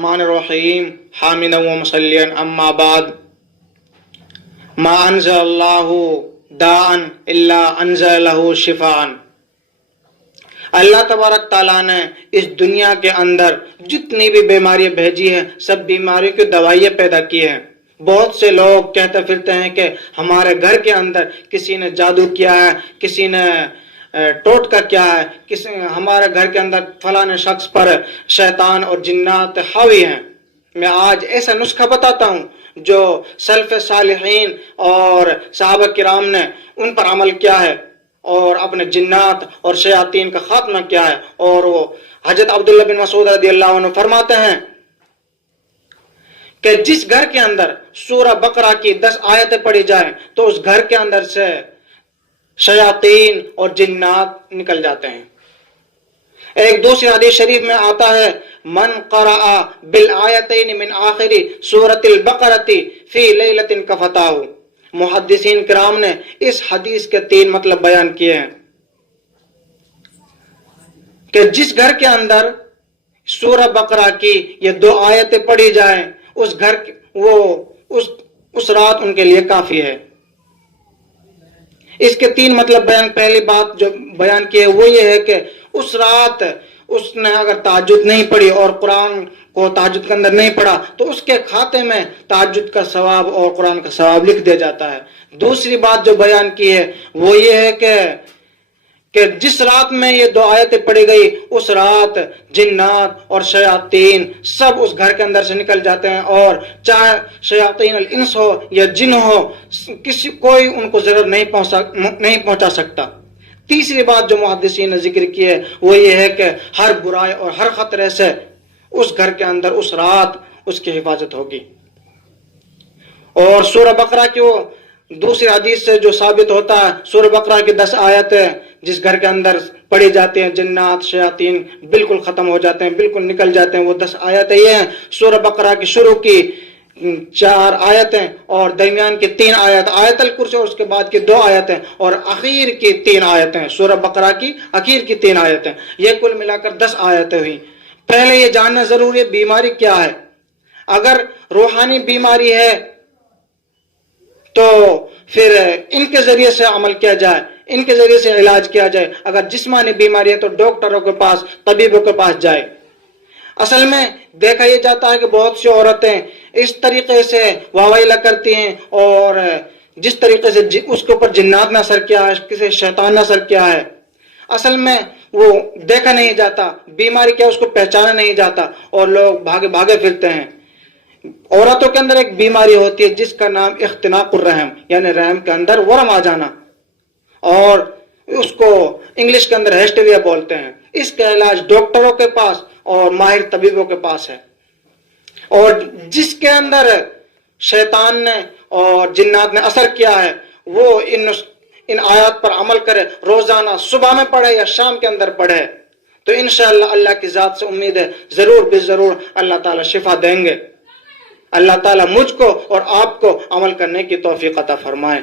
الرحمن الرحیم حامدا و مصلیا اما بعد ما انزل اللہ داء الا انزل له شفاء۔ اللہ تبارک تعالیٰ نے اس دنیا کے اندر جتنی بھی بیماریاں بھیجی ہیں سب بیماریوں کی دوائیاں پیدا کی ہیں۔ بہت سے لوگ کہتے پھرتے ہیں کہ ہمارے گھر کے اندر کسی نے جادو کیا ہے، کسی نے ٹوٹکا کیا ہے، ہمارے گھر کے اندر فلاں شخص پر شیطان اور جنات حاوی ہیں۔ میں آج ایسا نسخہ بتاتا ہوں جو سلف صالحین اور صحابہ کرام نے ان پر عمل کیا ہے اور اپنے جنات اور شیاطین کا خاتمہ کیا ہے۔ اور وہ حضرت عبداللہ بن مسعود رضی اللہ عنہ فرماتے ہیں کہ جس گھر کے اندر سورہ بقرہ کی 10 آیتیں پڑھی جائیں تو اس گھر کے اندر سے شیاطین اور جنات نکل جاتے ہیں۔ ایک دوسری حدیث شریف میں آتا ہے من قرأ بالآیتین من آخر سورۃ البقرۃ فی لیلۃ کفتاہ۔ محدثین کرام نے اس حدیث کے 3 مطلب بیان کیے ہیں کہ جس گھر کے اندر سورہ بقرہ کی یہ 2 آیتیں پڑھی جائیں اس گھر اس رات ان کے لیے کافی ہے۔ اس کے 3 مطلب پہلی بات جو بیان کی ہے وہ یہ ہے کہ اس رات اس نے اگر تہجد نہیں پڑھی اور قرآن کو تہجد کے اندر نہیں پڑھا تو اس کے کھاتے میں تہجد کا ثواب اور قرآن کا ثواب لکھ دیا جاتا ہے۔ دوسری بات جو بیان کی ہے وہ یہ ہے کہ جس رات میں یہ 2 آیتیں پڑھی گئی اس رات جنات اور شیاطین سب اس گھر کے اندر سے نکل جاتے ہیں، اور چاہے شیاطین الانس ہو یا جن ہو کوئی ان کو ضرر نہیں پہنچا سکتا۔ تیسری بات جو محدثین نے ذکر کی ہے وہ یہ ہے کہ ہر برائی اور ہر خطرے سے اس گھر کے اندر اس رات اس کی حفاظت ہوگی۔ اور سورہ بقرہ کی وہ دوسری حدیث سے جو ثابت ہوتا ہے سورہ بقرہ کی 10 آیتیں جس گھر کے اندر پڑھی جاتی ہیں جنات شیاطین بالکل ختم ہو جاتے ہیں، بالکل نکل جاتے ہیں۔ وہ 10 آیتیں یہ ہیں سورہ بقرہ کی شروع کی 4 آیتیں اور درمیان کی 3 آیت آیت الکرسی اور اس کے بعد کی 2 آیتیں اور اخیر کی 3 آیتیں سورہ بقرہ کی اخیر کی 3 آیتیں، یہ کل ملا کر 10 آیتیں ہوئی۔ پہلے یہ جاننا ضروری ہے بیماری کیا ہے۔ اگر روحانی بیماری ہے تو پھر ان کے ذریعے سے عمل کیا جائے، ان کے ذریعے سے علاج کیا جائے۔ اگر جسمانی بیماری ہے تو ڈاکٹروں کے پاس، طبیبوں کے پاس جائے۔ اصل میں دیکھا یہ جاتا ہے کہ بہت سی عورتیں اس طریقے سے واویلا کرتی ہیں اور جس طریقے سے اس کے اوپر جنات نے اثر کیا ہے، کسی شیطان نے اثر کیا ہے، اصل میں وہ دیکھا نہیں جاتا، بیماری کیا اس کو پہچانا نہیں جاتا اور لوگ بھاگے پھرتے ہیں۔ عورتوں کے اندر ایک بیماری ہوتی ہے جس کا نام اختناق الرحم، یعنی رحم کے اندر ورم آ جانا، اور اس کو انگلش کے اندر ہیسٹیریا بولتے ہیں۔ اس کا علاج ڈاکٹروں کے پاس اور ماہر طبیبوں کے پاس ہے۔ اور جس کے اندر شیطان نے اور جنات نے اثر کیا ہے وہ ان آیات پر عمل کرے، روزانہ صبح میں پڑھے یا شام کے اندر پڑھے، تو انشاءاللہ اللہ کی ذات سے امید ہے ضرور ضرور اللہ تعالیٰ شفا دیں گے۔ اللہ تعالیٰ مجھ کو اور آپ کو عمل کرنے کی توفیق عطا فرمائے۔